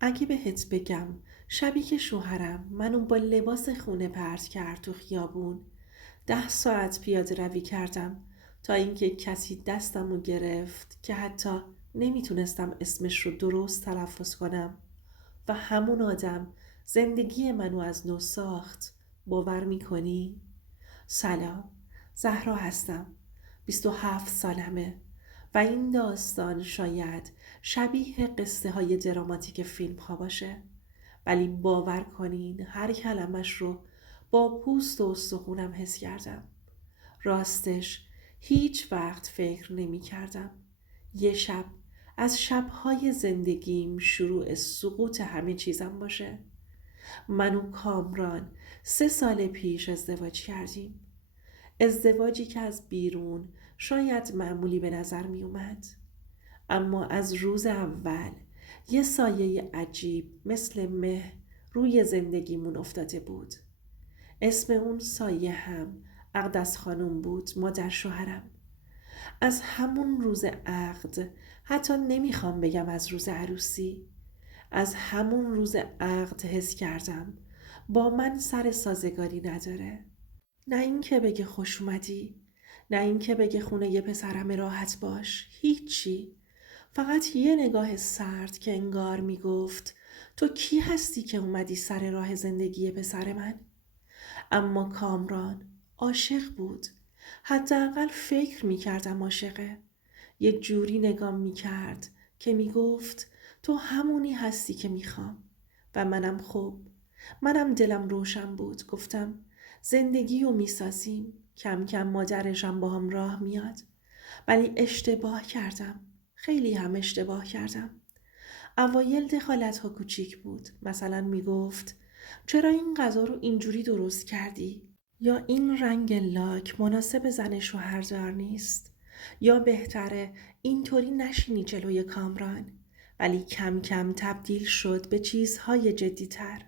اگه بهت بگم شبی که شوهرم منو با لباس خونه پرت کرد تو خیابون 10 ساعت پیاده روی کردم تا اینکه کسی دستمو گرفت که حتی نمیتونستم اسمش رو درست تلفظ کنم و همون آدم زندگی منو از نو ساخت. باور میکنی؟ سلام، زهرا هستم. 27 سالمه و این داستان شاید شبیه قصه های دراماتیک فیلم ها باشه، ولی باور کنین هر کلمش رو با پوست و استخونم حس کردم. راستش هیچ وقت فکر نمی کردم یه شب از شبهای زندگیم شروع سقوط همه چیزم باشه. من و کامران 3 سال پیش ازدواج کردیم. ازدواجی که از بیرون شاید معمولی به نظر می اومد، اما از روز اول یه سایه عجیب مثل مه روی زندگیمون افتاده بود. اسم اون سایه هم اقدس خانم بود، مادر شوهرم. از همون روز عقد، حتی نمیخوام بگم از روز عروسی، از همون روز عقد حس کردم با من سر سازگاری نداره. نه اینکه بگه خوش اومدی، نه اینکه بگه خونه یه پسرم راحت باش، هیچی. فقط یه نگاه سرد که انگار میگفت تو کی هستی که اومدی سر راه زندگی پسر من؟ اما کامران عاشق بود. حداقل فکر میکردم عاشقه. یه جوری نگام میکرد که میگفت تو همونی هستی که میخوام. و منم منم دلم روشن بود. گفتم زندگی رو میسازیم. کم کم مادرشم با هم راه میاد. ولی اشتباه کردم. خیلی هم اشتباه کردم. اوایل دخالت ها کوچیک بود. مثلا میگفت چرا این غذا رو اینجوری درست کردی؟ یا این رنگ لاک مناسب زن شوهردار نیست؟ یا بهتره اینطوری نشینی جلوی کامران؟ ولی کم کم تبدیل شد به چیزهای جدی‌تر.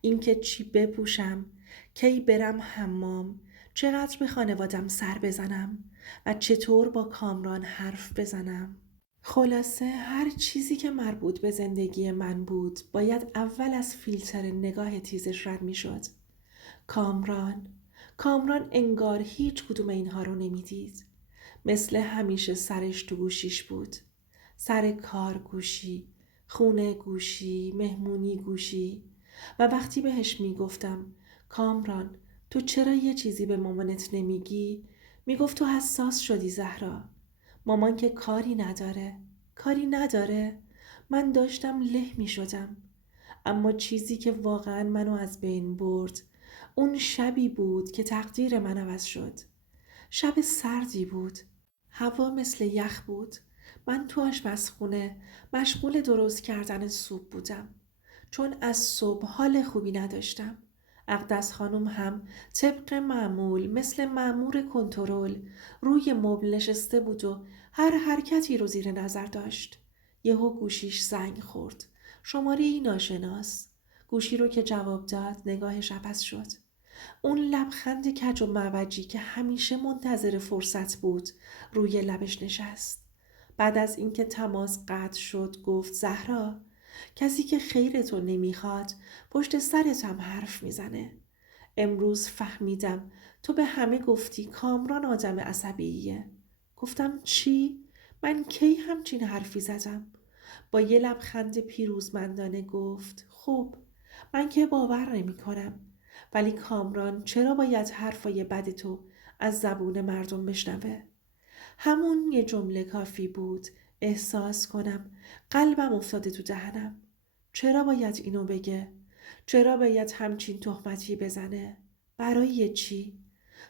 اینکه چی بپوشم، کی برم حمام، چقدر به خانوادم سر بزنم و چطور با کامران حرف بزنم. خلاصه هر چیزی که مربوط به زندگی من بود باید اول از فیلتر نگاه تیزش رد می شد. کامران کامران انگار هیچ کدوم اینها رو نمیدید. مثل همیشه سرش تو گوشیش بود. سر کار گوشی، خونه گوشی، مهمونی گوشی. و وقتی بهش میگفتم کامران تو چرا یه چیزی به مامانت نمیگی؟ میگفت تو حساس شدی زهرا. مامان که کاری نداره. من داشتم له می شدم. اما چیزی که واقعا منو از بین برد اون شبی بود که تقدیر من عوض شد. شب سردی بود. هوا مثل یخ بود. من تو آشپزخونه مشغول درست کردن سوپ بودم. چون از صبح حال خوبی نداشتم. اقدس خانم هم طبق معمول مثل مأمور کنترل روی مبل نشسته بود و هر حرکتی رو زیر نظر داشت. یهو گوشیش زنگ خورد. شماره ناشناس. گوشی رو که جواب داد نگاهش عوض شد. اون لبخند کج و معوجی که همیشه منتظر فرصت بود روی لبش نشست. بعد از اینکه تماس قطع شد گفت زهرا، کسی که خیرتو نمیخواد پشت سرت هم حرف میزنه. امروز فهمیدم تو به همه گفتی کامران آدم عصبیه. گفتم چی؟ من کی همچین حرفی زدم؟ با یه لبخند پیروزمندانه گفت خب من که باور نمی کنم، ولی کامران چرا باید حرفای بد تو از زبون مردم بشنوه؟ همون یه جمله کافی بود احساس کنم قلبم افتاده تو دهنم. چرا باید اینو بگه؟ چرا باید همچین تهمتی بزنه؟ برای چی؟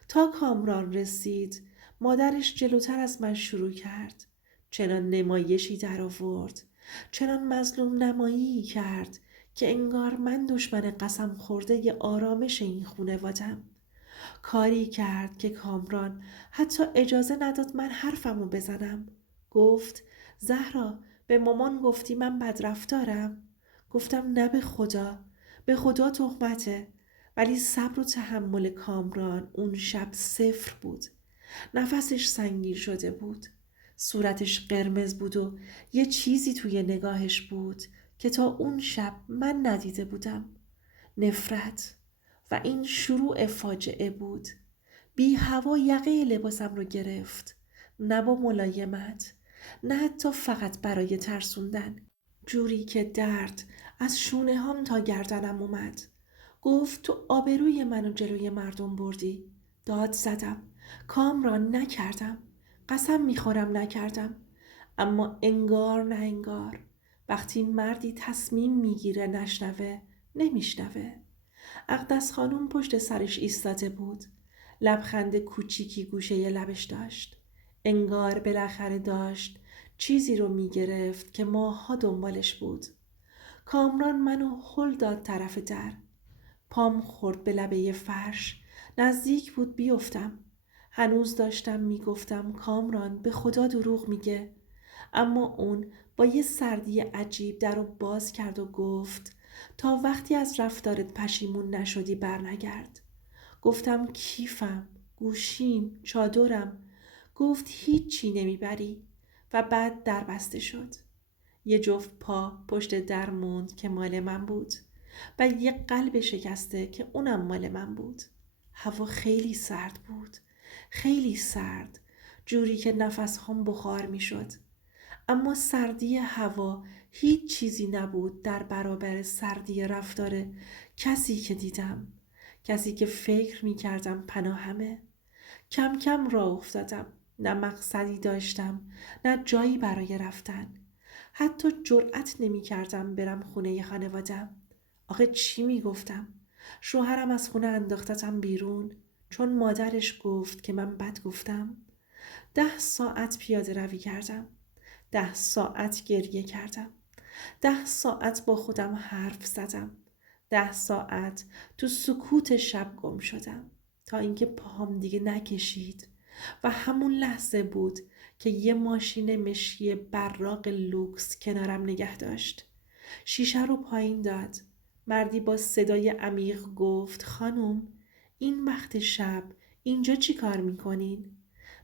تا کامران رسید مادرش جلوتر از من شروع کرد. چنان نمایشی در آورد، چنان مظلوم نمایی کرد که انگار من دشمن قسم خورده ی آرامش این خونوادم. کاری کرد که کامران حتی اجازه نداد من حرفمو بزنم. گفت زهرا به مامان گفتی من بدرفتارم؟ گفتم نه به خدا تهمته. ولی صبر و تحمل کامران اون شب صفر بود. نفسش سنگین شده بود. صورتش قرمز بود و یه چیزی توی نگاهش بود که تا اون شب من ندیده بودم. نفرت و این شروع فاجعه بود. بی هوا یقه لباسم رو گرفت، نه با ملایمت، نه حتی فقط برای ترسوندن. جوری که درد از شونه هم تا گردنم اومد. گفت تو آبروی منو جلوی مردم بردی. داد زدم. کامران نکردم. قسم میخورم نکردم. اما انگار نه انگار. وقتی مردی تصمیم میگیره نشنوه، نمیشنوه. اقدس خانوم پشت سرش ایستاده بود. لبخند کوچیکی گوشه لبش داشت. انگار بالاخره داشت چیزی رو میگرفت که ماها دنبالش بود. کامران منو هل داد طرف در. پام خورد به لبه فرش. نزدیک بود بیفتم. هنوز داشتم میگفتم کامران به خدا دروغ میگه. اما اون با یه سردی عجیب در رو باز کرد و گفت تا وقتی از رفتارت پشیمون نشدی برنگرد. گفتم کیفم، گوشیم، چادرم. گفت هیچی نمیبری و بعد در بسته شد. یه جفت پا پشت در موند که مال من بود و یه قلب شکسته که اونم مال من بود. هوا خیلی سرد بود، خیلی سرد، جوری که نفسهام بخار می شد. اما سردی هوا هیچ چیزی نبود در برابر سردی رفتار کسی که دیدم، کسی که فکر می کردم پناهمه. کم کم راه افتادم. نه مقصدی داشتم، نه جایی برای رفتن. حتی جرأت نمی کردم برم خونه خانوادم. آخه چی می گفتم؟ شوهرم از خونه انداختتم بیرون چون مادرش گفت که من بد گفتم. 10 ساعت پیاده روی کردم. 10 ساعت گریه کردم. 10 ساعت با خودم حرف زدم. 10 ساعت تو سکوت شب گم شدم تا اینکه پاهم دیگه نکشید و همون لحظه بود که یه ماشین مشکی براق لوکس کنارم نگه داشت. شیشه رو پایین داد. مردی با صدای عمیق گفت خانم، این وقت شب اینجا چی کار میکنین؟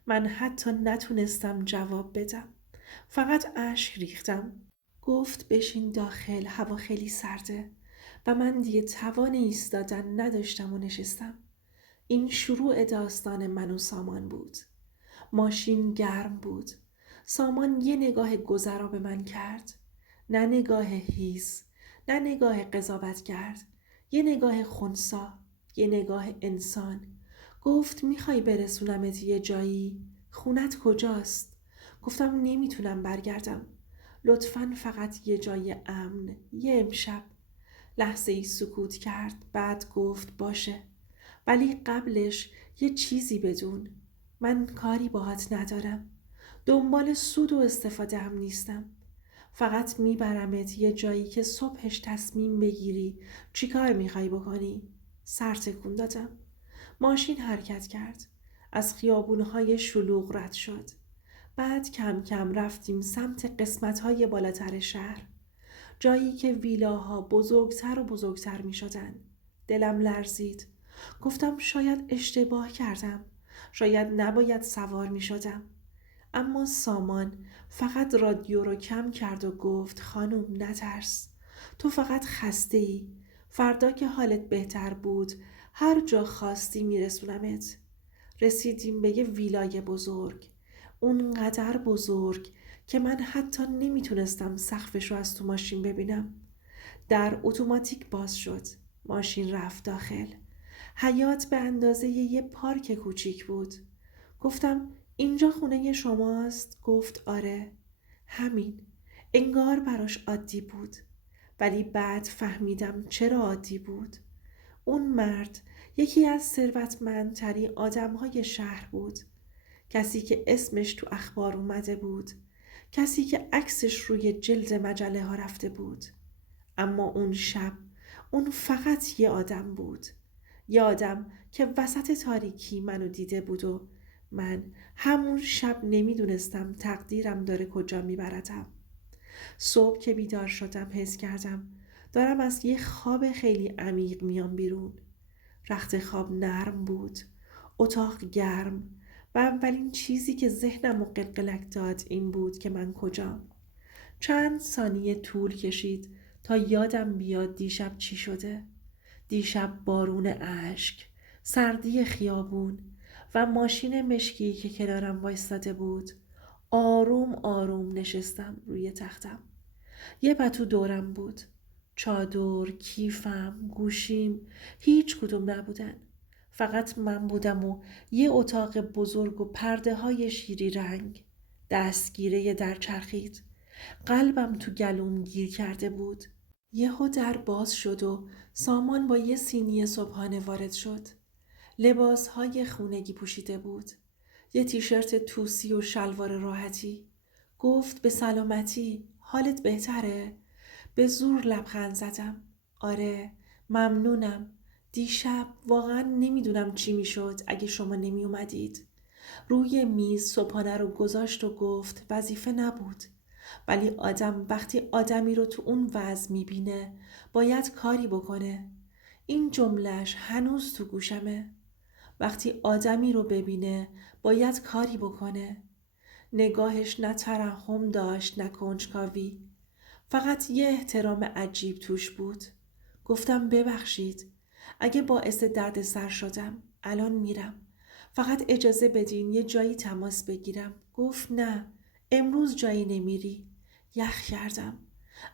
من حتی نتونستم جواب بدم. فقط اشک ریختم. گفت بشین داخل، هوا خیلی سرده و من دیگه توان ایستادن نداشتم و نشستم. این شروع داستان من و سامان بود. ماشین گرم بود. سامان یه نگاه گذرا به من کرد. نه نگاه هیس، نه نگاه قضاوت کرد. یه نگاه خنثی، یه نگاه انسان. گفت میخوای برسونمت یه جایی؟ خونت کجاست؟ گفتم نمیتونم برگردم. لطفاً فقط یه جای امن، یه امشب. لحظه ای سکوت کرد، بعد گفت باشه. ولی قبلش یه چیزی بدون. من کاری باهات ندارم. دنبال سود و استفاده هم نیستم. فقط میبرمت یه جایی که صبحش تصمیم بگیری چی کار میخوای بکنی. سر تکون دادم. ماشین حرکت کرد. از خیابونهای شلوغ رد شد. بعد کم کم رفتیم سمت قسمتهای بالاتر شهر. جایی که ویلاها بزرگتر و بزرگتر می شدن. دلم لرزید. گفتم شاید اشتباه کردم. شاید نباید سوار می شدم. اما سامان فقط رادیو رو کم کرد و گفت خانم نترس. تو فقط خسته ای. فردا که حالت بهتر بود هر جا خواستی میرسونمت. رسیدیم به یه ویلای بزرگ. اونقدر بزرگ که من حتی نمیتونستم سقفش رو از تو ماشین ببینم. در اتوماتیک باز شد. ماشین رفت داخل. حیاط به اندازه یه پارک کوچیک بود. گفتم اینجا خونه شماست؟ گفت آره. همین. انگار براش عادی بود. ولی بعد فهمیدم چرا عادی بود. اون مرد یکی از ثروتمندترین آدمهای شهر بود. کسی که اسمش تو اخبار اومده بود. کسی که عکسش روی جلد مجله ها رفته بود. اما اون شب اون فقط یه آدم بود. یه آدم که وسط تاریکی منو دیده بود و من همون شب نمیدونستم تقدیرم داره کجا میبردم. صبح که بیدار شدم حس کردم دارم از یه خواب خیلی عمیق میام بیرون. رخت خواب نرم بود. اتاق گرم و اولین چیزی که ذهنم و قلقلک داد این بود که من کجام. چند ثانیه طول کشید تا یادم بیاد دیشب چی شده. دیشب بارون اشک، سردی خیابون و ماشین مشکی که کنارم وایستاده بود. آروم آروم نشستم روی تختم. یه پتو دورم بود. چادر، کیفم، گوشیم هیچ کدوم نبودن. فقط من بودم و یه اتاق بزرگ و پرده های شیری رنگ. دستگیره در چرخید. قلبم تو گلوم گیر کرده بود. یهو در باز شد و سامان با یه سینی صبحانه وارد شد. لباسهای خونگی پوشیده بود. یه تیشرت توسی و شلوار راحتی. گفت به سلامتی، حالت بهتره؟ به زور لبخند زدم. آره، ممنونم. دیشب واقعا نمیدونم چی میشد اگه شما نمی اومدید. روی میز صبحانه رو گذاشت و گفت وظیفه نبود. ولی آدم وقتی آدمی رو تو اون وضع میبینه باید کاری بکنه. این جملهش هنوز تو گوشمه. وقتی آدمی رو ببینه باید کاری بکنه. نگاهش نه ترحم داشت نه کنجکاوی. فقط یه احترام عجیب توش بود. گفتم ببخشید. اگه باعث درد سر شدم الان میرم. فقط اجازه بدین یه جایی تماس بگیرم. گفت نه، امروز جایی نمیری. یخ کردم.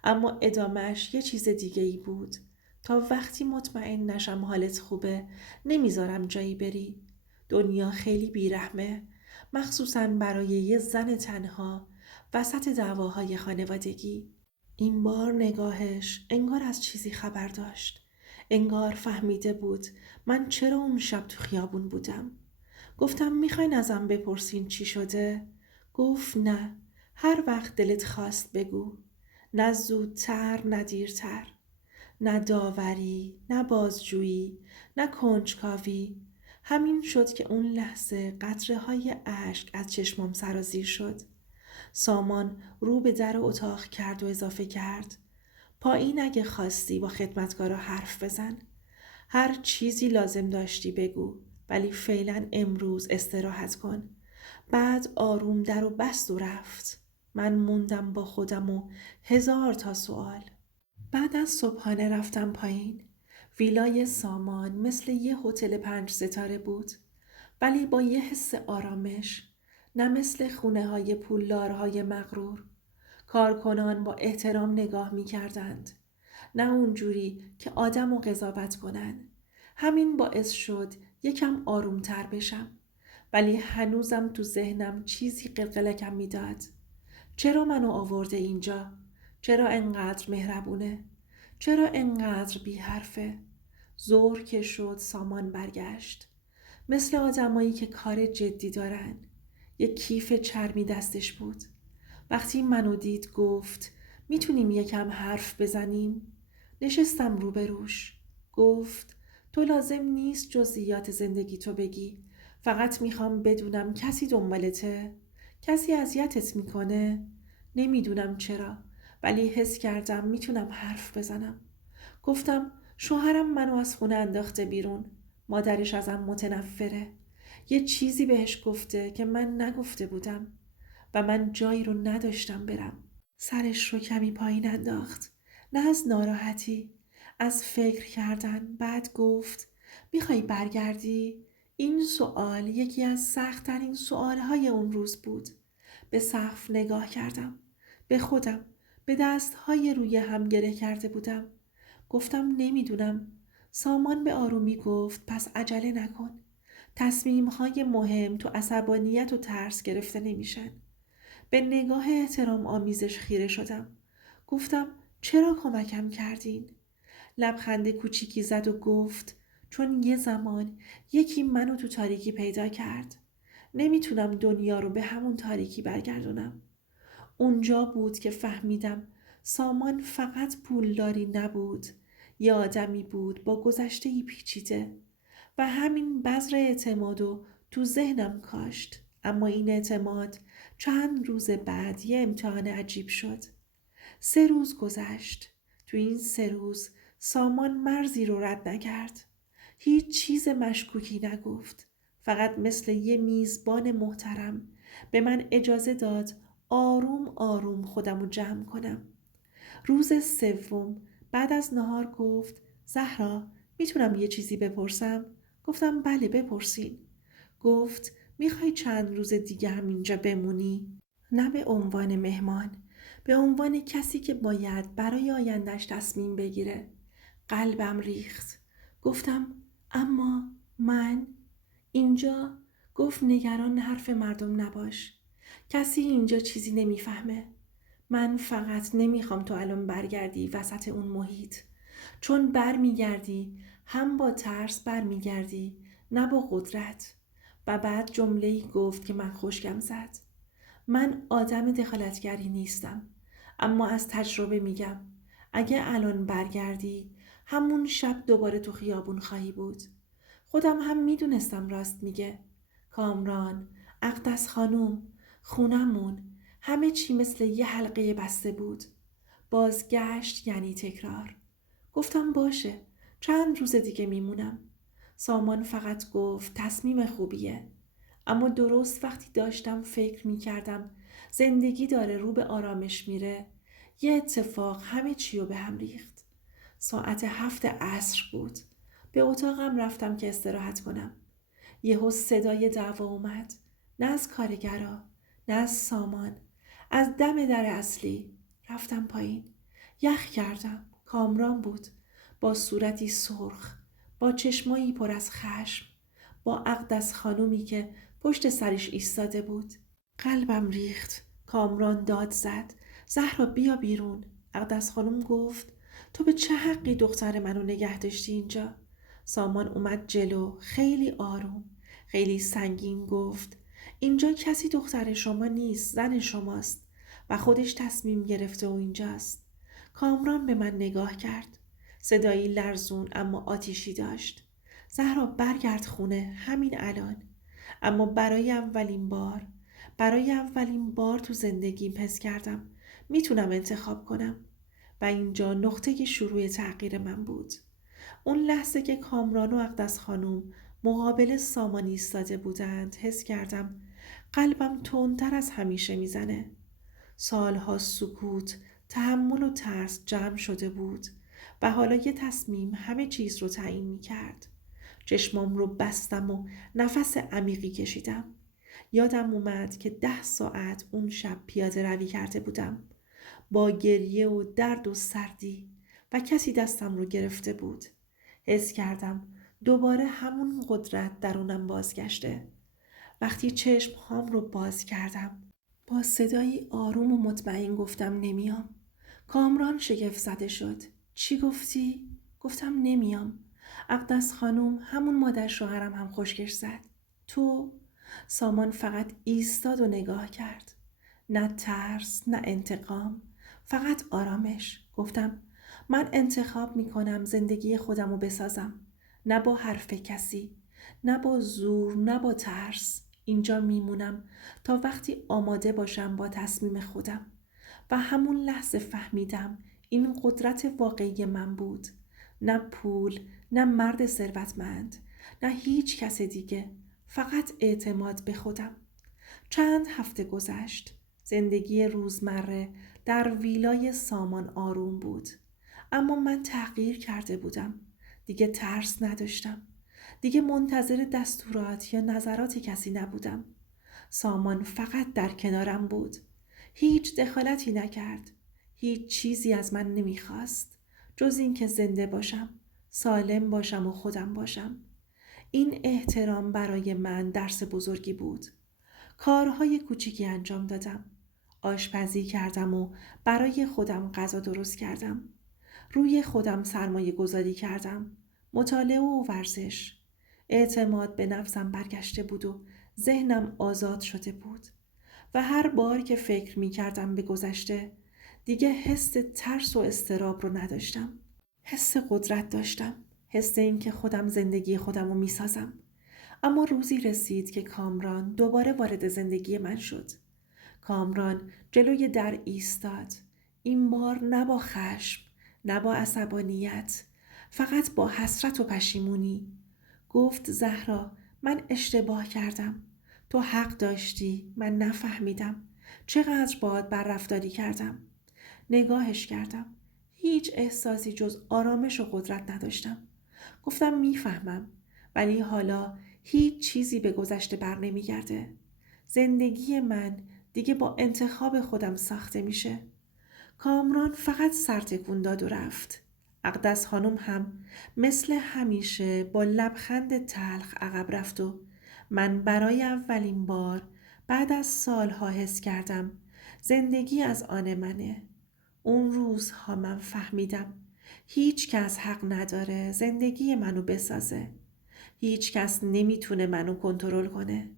اما ادامهش یه چیز دیگه ای بود. تا وقتی مطمئن نشم حالت خوبه نمیذارم جایی بری. دنیا خیلی بیرحمه. مخصوصاً برای یه زن تنها وسط دعواهای خانوادگی. این بار نگاهش انگار از چیزی خبر داشت. انگار فهمیده بود من چرا اون شب تو خیابون بودم. گفتم میخواین ازم بپرسین چی شده؟ گفت نه، هر وقت دلت خواست بگو. نه زودتر نه دیرتر. نه داوری، نه بازجویی، نه کنجکاوی. همین شد که اون لحظه قطره های اشک از چشمام سرازیر شد. سامان رو به در اتاق کرد و اضافه کرد. پایین اگه خواستی با خدمتکارا حرف بزن. هر چیزی لازم داشتی بگو، ولی فعلا امروز استراحت کن. بعد آروم در و بست و رفت. من موندم با خودم و هزار تا سوال. بعد از صبحانه رفتم پایین. ویلای سامان مثل یه هتل 5 ستاره بود، ولی با یه حس آرامش. نه مثل خونه های پولدارهای مغرور. کارکنان با احترام نگاه می کردند. نه اونجوری که آدم رو قضاوت کنن. همین باعث شد یکم آرومتر بشم. ولی هنوزم تو ذهنم چیزی قلقلکم میداد. چرا منو آورده اینجا؟ چرا انقدر مهربونه؟ چرا انقدر بی حرفه؟ ظهر که شد سامان برگشت. مثل آدمایی که کار جدی دارن. یک کیف چرمی دستش بود. وقتی منو دید گفت میتونیم یکم حرف بزنیم؟ نشستم روبروش. گفت تو لازم نیست جزئیات زندگی تو بگی. فقط میخوام بدونم کسی دنبالته؟ کسی اذیتت میکنه؟ نمیدونم چرا، ولی حس کردم میتونم حرف بزنم. گفتم شوهرم منو از خونه انداخته بیرون. مادرش ازم متنفره. یه چیزی بهش گفته که من نگفته بودم و من جایی رو نداشتم برم. سرش رو کمی پایین انداخت. نه از ناراحتی، از فکر کردن. بعد گفت میخوای برگردی؟ این سوال یکی از سخت‌ترین سوالهای اون روز بود. به سقف نگاه کردم. به خودم. به دستهای روی هم گره کرده بودم. گفتم نمیدونم. سامان به آرومی گفت پس عجله نکن. تصمیم‌های مهم تو عصبانیت و ترس گرفته نمیشن. به نگاه احترام آمیزش خیره شدم. گفتم چرا کمکم کردین؟ لبخند کوچیکی زد و گفت چون یه زمان یکی منو تو تاریکی پیدا کرد. نمیتونم دنیا رو به همون تاریکی برگردونم. اونجا بود که فهمیدم سامان فقط پولداری نبود. یه آدمی بود با گذشته‌ای پیچیده و همین بذر اعتمادو تو ذهنم کاشت. اما این اعتماد چند روز بعد یه امتحان عجیب شد. 3 روز گذشت. تو این 3 روز سامان مرزی رو رد نکرد. هیچ چیز مشکوکی نگفت. فقط مثل یه میزبان محترم به من اجازه داد آروم آروم خودم رو جمع کنم. روز سوم بعد از نهار گفت زهرا میتونم یه چیزی بپرسم؟ گفتم بله بپرسین. گفت میخوای چند روز دیگه هم اینجا بمونی؟ نه به عنوان مهمان، به عنوان کسی که باید برای آیندهش تصمیم بگیره. قلبم ریخت. گفتم اما من اینجا. گفت نگران حرف مردم نباش. کسی اینجا چیزی نمیفهمه. من فقط نمیخوام تو الان برگردی وسط اون محیط. چون برمیگردی هم با ترس برمیگردی نه با قدرت. و بعد جمله‌ای گفت که من خشکم زد. من آدم دخالتگری نیستم، اما از تجربه میگم اگه الان برگردی همون شب دوباره تو خیابون خواهی بود. خودم هم میدونستم راست میگه. کامران، اقدس خانوم، خونمون، همه چی مثل یه حلقه بسته بود. بازگشت یعنی تکرار. گفتم باشه، چند روز دیگه میمونم. سامان فقط گفت تصمیم خوبیه. اما درست وقتی داشتم فکر میکردم زندگی داره رو به آرامش میره، یه اتفاق همه چی رو به هم ریخت. ساعت 7 عصر بود. به اتاقم رفتم که استراحت کنم. یهو صدای دعوا اومد. نه از کارگرا، نه از سامان، از دم در اصلی. رفتم پایین. یخ کردم. کامران بود. با صورتی سرخ، با چشمایی پر از خشم، با اقدس خانومی که پشت سرش ایستاده بود. قلبم ریخت. کامران داد زد. زهرا بیا بیرون. اقدس خانوم گفت تو به چه حقی دختر منو نگه داشتی اینجا؟ سامان اومد جلو، خیلی آروم، خیلی سنگین گفت اینجا کسی دختر شما نیست، زن شماست و خودش تصمیم گرفته و اینجاست. کامران به من نگاه کرد. صدایی لرزون اما آتیشی داشت. زهرا برگرد خونه همین الان. اما برای اولین بار تو زندگیم حس کردم میتونم انتخاب کنم. و اینجا نقطه شروع تغییر من بود. اون لحظه که کامران و اقدس خانوم مقابل سامان ایستاده بودند حس کردم قلبم تندتر از همیشه میزنه. سالها سکوت، تحمل و ترس جمع شده بود و حالا یه تصمیم همه چیز رو تعیین میکرد. چشمام رو بستم و نفس عمیقی کشیدم. یادم اومد که 10 ساعت اون شب پیاده روی کرده بودم. با گریه و درد و سردی و کسی دستم رو گرفته بود. حس کردم دوباره همون قدرت درونم بازگشته. وقتی چشم هام رو باز کردم با صدایی آروم و مطمئن گفتم نمیام. کامران شگفت زده شد. چی گفتی؟ گفتم نمیام. اقدس خانوم همون مادر شوهرم هم خشکش زد. تو؟ سامان فقط ایستاد و نگاه کرد. نه ترس، نه انتقام، فقط آرامش. گفتم من انتخاب میکنم زندگی خودم رو بسازم. نه با حرف کسی، نه با زور، نه با ترس. اینجا میمونم تا وقتی آماده باشم با تصمیم خودم. و همون لحظه فهمیدم این قدرت واقعی من بود. نه پول، نه مرد ثروتمند، نه هیچ کس دیگه. فقط اعتماد به خودم. چند هفته گذشت. زندگی روزمره در ویلای سامان آروم بود. اما من تغییر کرده بودم. دیگه ترس نداشتم. دیگه منتظر دستورات یا نظرات کسی نبودم. سامان فقط در کنارم بود. هیچ دخالتی نکرد. هیچ چیزی از من نمیخواست جز این که زنده باشم، سالم باشم و خودم باشم. این احترام برای من درس بزرگی بود. کارهای کوچیکی انجام دادم. آشپزی کردم و برای خودم غذا درست کردم. روی خودم سرمایه گذاری کردم. مطالعه و ورزش. اعتماد به نفسم برگشته بود و ذهنم آزاد شده بود. و هر بار که فکر می کردم به گذشته دیگه حس ترس و اضطراب رو نداشتم. حس قدرت داشتم. حس این که خودم زندگی خودم رو می سازم. اما روزی رسید که کامران دوباره وارد زندگی من شد. کامران جلوی در ایستاد. این بار نه با خشم، نه با عصبانیت، فقط با حسرت و پشیمونی. گفت زهرا من اشتباه کردم. تو حق داشتی، من نفهمیدم. چقدر باهات بدرفتاری کردم. نگاهش کردم. هیچ احساسی جز آرامش و قدرت نداشتم. گفتم میفهمم، ولی حالا هیچ چیزی به گذشته بر نمیگرده. زندگی من دیگه با انتخاب خودم ساخته میشه. کامران فقط سر تکون داد و رفت. اقدس خانم هم مثل همیشه با لبخند تلخ عقب رفت و من برای اولین بار بعد از سالها حس کردم زندگی از آن منه. اون روزها من فهمیدم هیچ کس حق نداره زندگی منو بسازه. هیچ کس نمیتونه منو کنترل کنه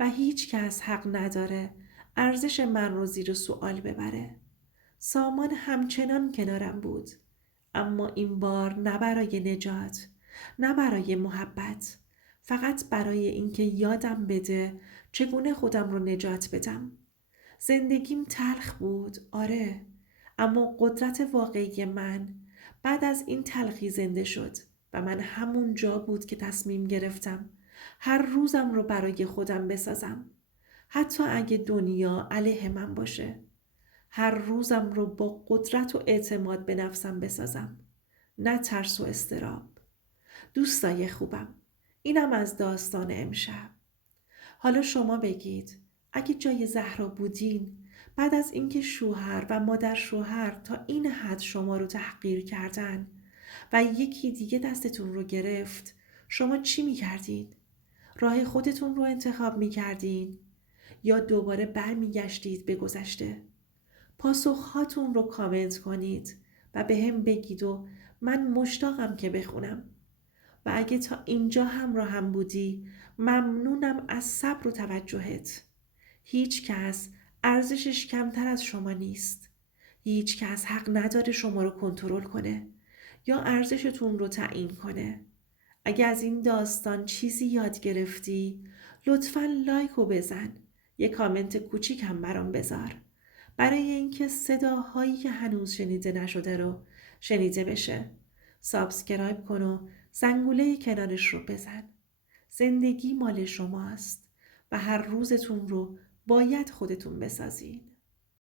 و هیچ کس حق نداره ارزش من رو زیر سوال ببره. سامان همچنان کنارم بود، اما این بار نه برای نجات، نه برای محبت، فقط برای اینکه یادم بده چگونه خودم رو نجات بدم. زندگیم تلخ بود، آره، اما قدرت واقعی من بعد از این تلخی زنده شد و من همون جا بود که تصمیم گرفتم هر روزم رو برای خودم بسازم، حتی اگه دنیا علیه من باشه. هر روزم رو با قدرت و اعتماد به نفسم بسازم، نه ترس و اضطراب. دوستای خوبم، اینم از داستان امشب. حالا شما بگید، اگه جای زهرا بودین، بعد از اینکه شوهر و مادر شوهر تا این حد شما رو تحقیر کردن و یکی دیگه دستتون رو گرفت، شما چی میکردید؟ راه خودتون رو انتخاب میکردین یا دوباره برمیگشتید به گذشته؟ پاسخهاتون رو کامنت کنید و به هم بگید و من مشتاقم که بخونم. و اگه تا اینجا هم بودی، ممنونم از صبر و توجهت. هیچ کس ارزشش کمتر از شما نیست. هیچ کس حق نداره شما رو کنترل کنه یا ارزشتون رو تعیین کنه. اگه از این داستان چیزی یاد گرفتی، لطفاً لایک رو بزن. یه کامنت کوچیک هم برام بذار. برای اینکه صداهایی که هنوز شنیده نشده رو شنیده بشه. سابسکرایب کن و زنگوله کنارش رو بزن. زندگی مال شماست و هر روزتون رو باید خودتون بسازین.